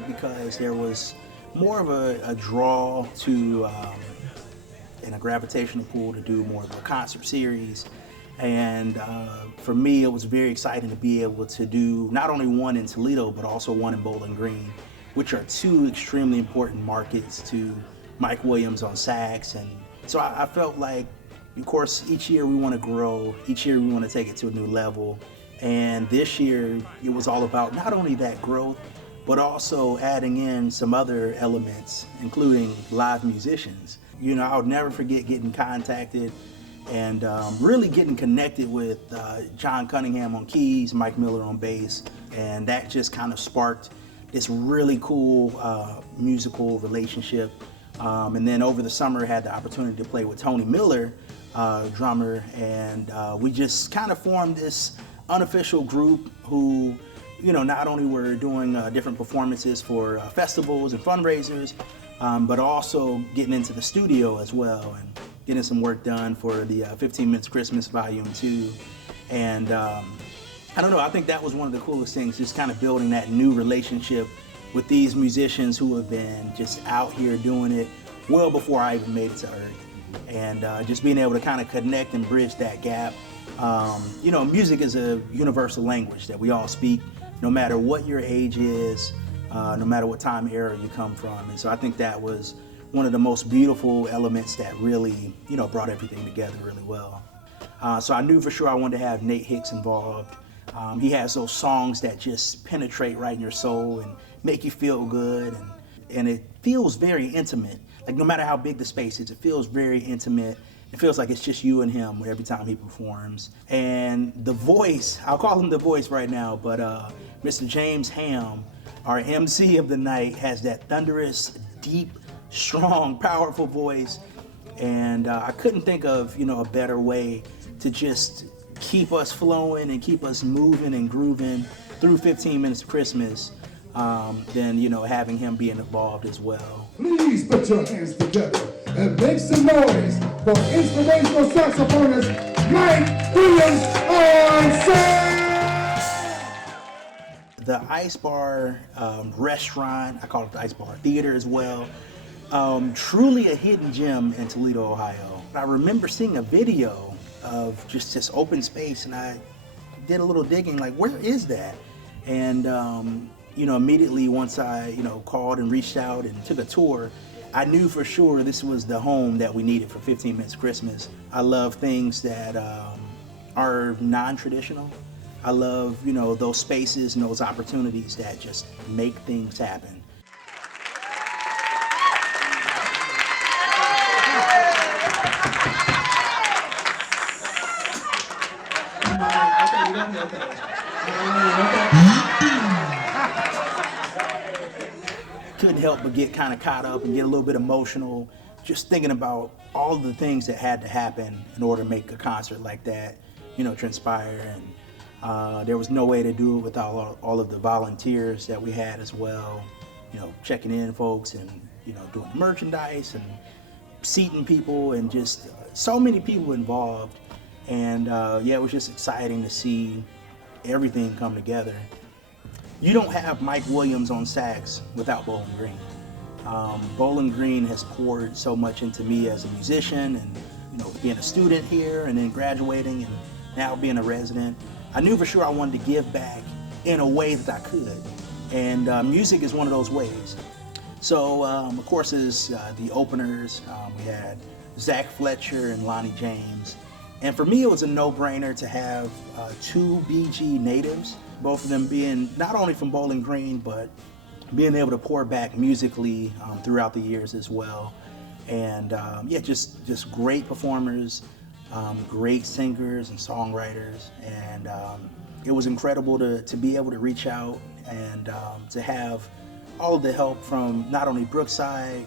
different because there was more of a draw to and a gravitational pull to do more of a concert series. And for me, it was very exciting to be able to do not only one in Toledo, but also one in Bowling Green, which are two extremely important markets to Mike Williams on sax. And so I felt like, of course, each year we want to grow, each year we want to take it to a new level. And this year, it was all about not only that growth, but also adding in some other elements, including live musicians. You know, I'll never forget getting contacted and really getting connected with John Cunningham on keys, Mike Miller on bass, and that just kind of sparked this really cool musical relationship. And then over the summer, I had the opportunity to play with Tony Miller, drummer, and we just kind of formed this unofficial group who, you know, not only were doing different performances for festivals and fundraisers, but also getting into the studio as well and getting some work done for the 15 Minutes Christmas Volume 2. And I don't know, I think that was one of the coolest things, just kind of building that new relationship with these musicians who have been just out here doing it well before I even made it to Earth. And just being able to kind of connect and bridge that gap. You know, music is a universal language that we all speak, no matter what your age is, no matter what time era you come from. And so I think that was one of the most beautiful elements that really, you know, brought everything together really well. So I knew for sure I wanted to have Nate Hicks involved. He has those songs that just penetrate right in your soul and make you feel good, and it feels very intimate. Like no matter how big the space is, it feels very intimate. It feels like it's just you and him every time he performs. And the voice, I'll call him the voice right now, but Mr. James Ham, our MC of the night, has that thunderous, deep, strong, powerful voice. And I couldn't think of, you know, a better way to just keep us flowing and keep us moving and grooving through 15 Minutes of Christmas than, you know, having him being involved as well. Please put your hands together and make some noise for inspirational saxophonist Mike Williams on sax! The Ice Bar restaurant, I call it the Ice Bar Theater as well, truly a hidden gem in Toledo, Ohio. I remember seeing a video of just this open space, and I did a little digging, like, where is that? And you know, immediately once I, you know, called and reached out and took a tour, I knew for sure this was the home that we needed for 15 Minutes Christmas. I love things that are non-traditional. I love, you know, those spaces and those opportunities that just make things happen. Couldn't help but get kind of caught up and get a little bit emotional just thinking about all the things that had to happen in order to make a concert like that, you know, transpire. And there was no way to do it without all of the volunteers that we had as well, you know, checking in folks and, you know, doing merchandise and seating people and just so many people involved. And yeah, it was just exciting to see everything come together. You don't have Mike Williams on sax without Bowling Green. Bowling Green has poured so much into me as a musician, and, you know, being a student here and then graduating and now being a resident. I knew for sure I wanted to give back in a way that I could, and music is one of those ways. So of course, as the openers, we had Zach Fletcher and Lonnie James. And for me, it was a no-brainer to have two BG natives, both of them being not only from Bowling Green, but being able to pour back musically throughout the years as well. And yeah, just great performers, great singers and songwriters. And it was incredible to be able to reach out and to have all of the help from not only Brookside,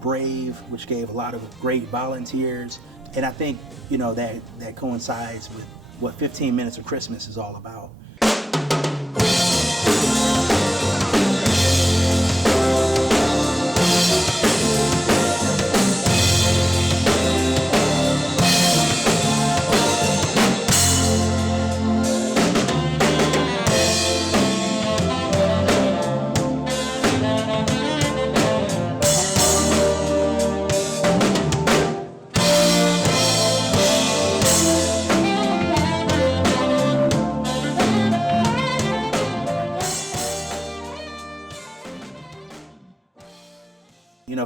Brave, which gave a lot of great volunteers. And I think, you know, that coincides with what 15 Minutes of Christmas is all about.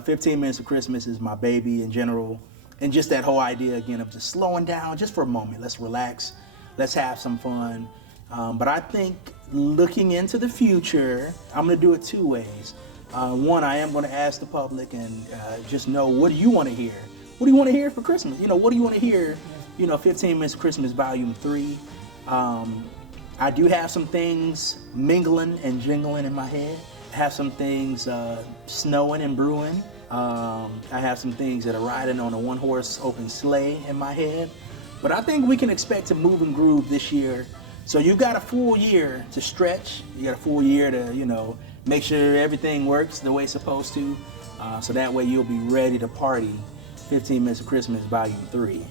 15 Minutes of Christmas is my baby in general. And just that whole idea, again, of just slowing down just for a moment. Let's relax. Let's have some fun. But I think looking into the future, I'm going to do it two ways. One, I am going to ask the public and just know, what do you want to hear? What do you want to hear for Christmas? What do you want to hear? 15 Minutes of Christmas Volume 3. I do have some things mingling and jingling in my head. I have some things snowing and brewing. I have some things that are riding on a one-horse open sleigh in my head. But I think we can expect to move and groove this year. So you've got a full year to stretch. You got a full year to, make sure everything works the way it's supposed to. So that way you'll be ready to party 15 Minutes of Christmas Volume 3.